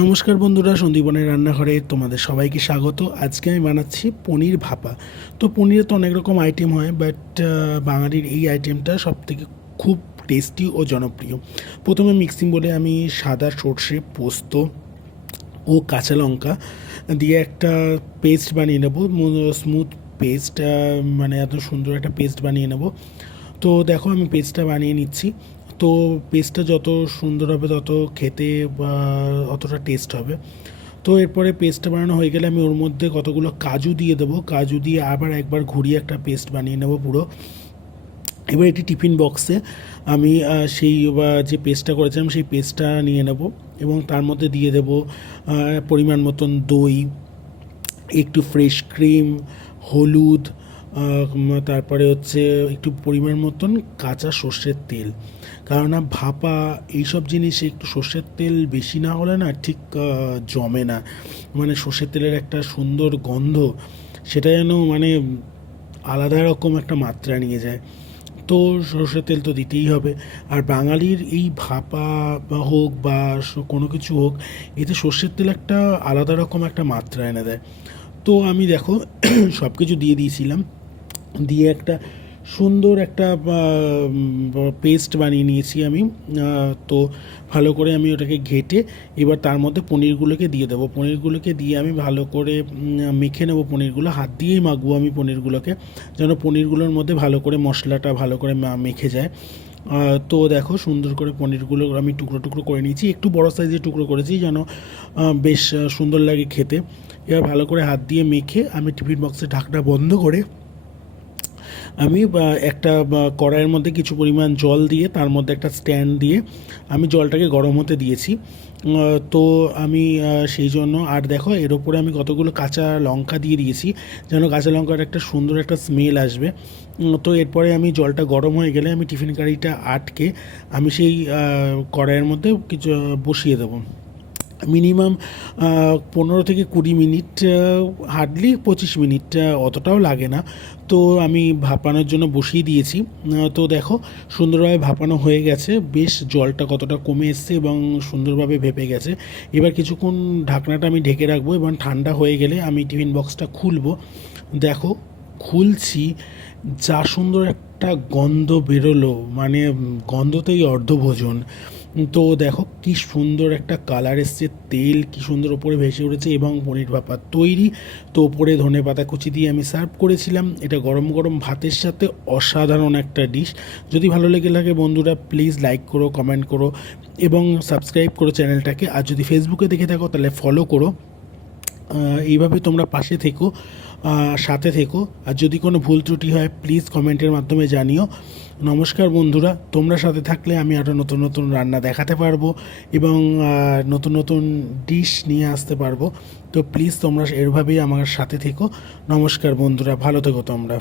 নমস্কার বন্ধুরা, সন্দীপনের রান্নাঘরে তোমাদের সবাইকে স্বাগত। আজকে আমি বানাচ্ছি পনির ভাপা। তো পনিরে তো অনেক রকম আইটেম হয়, বাট বাঙালির এই আইটেমটা সবথেকে খুব টেস্টি ও জনপ্রিয়। প্রথমে মিক্সিং বলে আমি সাদা সর্ষে, পোস্ত ও কাঁচা লঙ্কা দিয়ে একটা পেস্ট বানিয়ে নেব, স্মুথ পেস্ট, মানে এত সুন্দর একটা পেস্ট বানিয়ে নেব। তো দেখো আমি পেস্টটা বানিয়ে নিচ্ছি। তো পেস্টটা যত সুন্দর হবে তত খেতে বা অতটা টেস্ট হবে। তো এরপরে পেস্টটা বানানো হয়ে গেলে আমি ওর মধ্যে কতগুলো কাজু দিয়ে দেবো, কাজু দিয়ে আবার একবার ঘুরিয়ে একটা পেস্ট বানিয়ে নেবো পুরো। এবার এটি টিফিন বক্সে আমি সেই যে পেস্টটা করেছিলাম সেই পেস্টটা নিয়ে নেব এবং তার মধ্যে দিয়ে দেব পরিমাণ মতন দই, একটু ফ্রেশ ক্রিম, হলুদ, তারপরে হচ্ছে একটু পরিমাণ মতন কাঁচা সর্ষের তেল। কেননা ভাপা এইসব জিনিসে একটু সর্ষের তেল বেশি না হলে না ঠিক জমে না। মানে সর্ষের তেলের একটা সুন্দর গন্ধ, সেটা যেন মানে আলাদা রকম একটা মাত্রা নিয়ে যায়। তো সর্ষের তেল তো দিতেই হবে। আর বাঙালির এই ভাপা বা হোক বা কোনো কিছু হোক, এতে সর্ষের তেল একটা আলাদা রকম একটা মাত্রা এনে দেয়। তো আমি দেখো সব কিছু দিয়ে দিয়েছিলাম, দিয়ে একটা সুন্দর একটা পেস্ট বানিয়ে নিয়েছি আমি। তো ভালো করে আমি ওটাকে ঘেটে এবার তার মধ্যে পনিরগুলোকে দিয়ে দেবো। পনিরগুলোকে দিয়ে আমি ভালো করে মেখে নেবো। পনিরগুলো হাত দিয়েই মাখবো আমি পনিরগুলোকে, যেন পনিরগুলোর মধ্যে ভালো করে মশলাটা ভালো করে মেখে যায়। তো দেখো সুন্দর করে পনিরগুলো আমি টুকরো টুকরো করে নিয়েছি, একটু বড় সাইজের টুকরো করেছি যেন বেশ সুন্দর লাগে খেতে। এবার ভালো করে হাত দিয়ে মেখে আমি টিফিন বক্সে ঢাকনা বন্ধ করে আমি একটা কড়াইয়ের মধ্যে কিছু পরিমাণ জল দিয়ে তার মধ্যে একটা স্ট্যান্ড দিয়ে আমি জলটাকে গরম হতে দিয়েছি। তো আমি সেই জন্য আর দেখো এর ওপরে আমি কতগুলো কাঁচা লঙ্কা দিয়ে দিয়েছি যেন কাঁচা লঙ্কার একটা সুন্দর একটা স্মেল আসবে। তো এরপরে আমি জলটা গরম হয়ে গেলে আমি টিফিন কারিটা আটকে আমি সেই কড়াইয়ের মধ্যে কিছু বসিয়ে দেবো। মিনিমাম 15 থেকে 20 মিনিট, হার্ডলি 25 মিনিট, অতটাও লাগে না। তো আমি ভাপানোর জন্য বসিয়ে দিয়েছি। তো দেখো সুন্দরভাবে ভাপানো হয়ে গেছে, বেশ জলটা কতটা কমে এসছে এবং সুন্দরভাবে ভেপে গেছে। এবার কিছুক্ষণ ঢাকনাটা আমি ঢেকে রাখবো এবং ঠান্ডা হয়ে গেলে আমি টিফিন বক্সটা খুলবো। দেখো খুলছি, যা সুন্দর একটা গন্ধ বেরোলো, মানে গন্ধতেই অর্ধভোজন। তো দেখো কি সুন্দর একটা কালার এসছে, তেল কি সুন্দর ওপরে ভেসে উঠেছে এবং পনির ভাপা তৈরি। তো ওপরে ধনেপাতা কুচি দিয়ে আমি সার্ভ করেছিলাম। এটা গরম গরম ভাতের সাথে অসাধারণ একটা ডিশ। যদি ভালো লেগে থাকে বন্ধুরা প্লিজ লাইক করো, কমেন্ট করো এবং সাবস্ক্রাইব করো চ্যানেলটাকে। আর যদি ফেসবুকে দেখে থাকো তাহলে ফলো করো। এইভাবে তোমরা পাশে থেকো, সাথে থেকো। আর যদি কোনো ভুল ত্রুটি হয় প্লিজ কমেন্টের মাধ্যমে জানিও। নমস্কার বন্ধুরা, তোমরা সাথে থাকলে আমি আরও নতুন নতুন রান্না দেখাতে পারবো এবং নতুন নতুন ডিশ নিয়ে আসতে পারবো। তো প্লিজ তোমরা এভাবেই আমার সাথে থেকো। নমস্কার বন্ধুরা, ভালো থেকো তোমরা।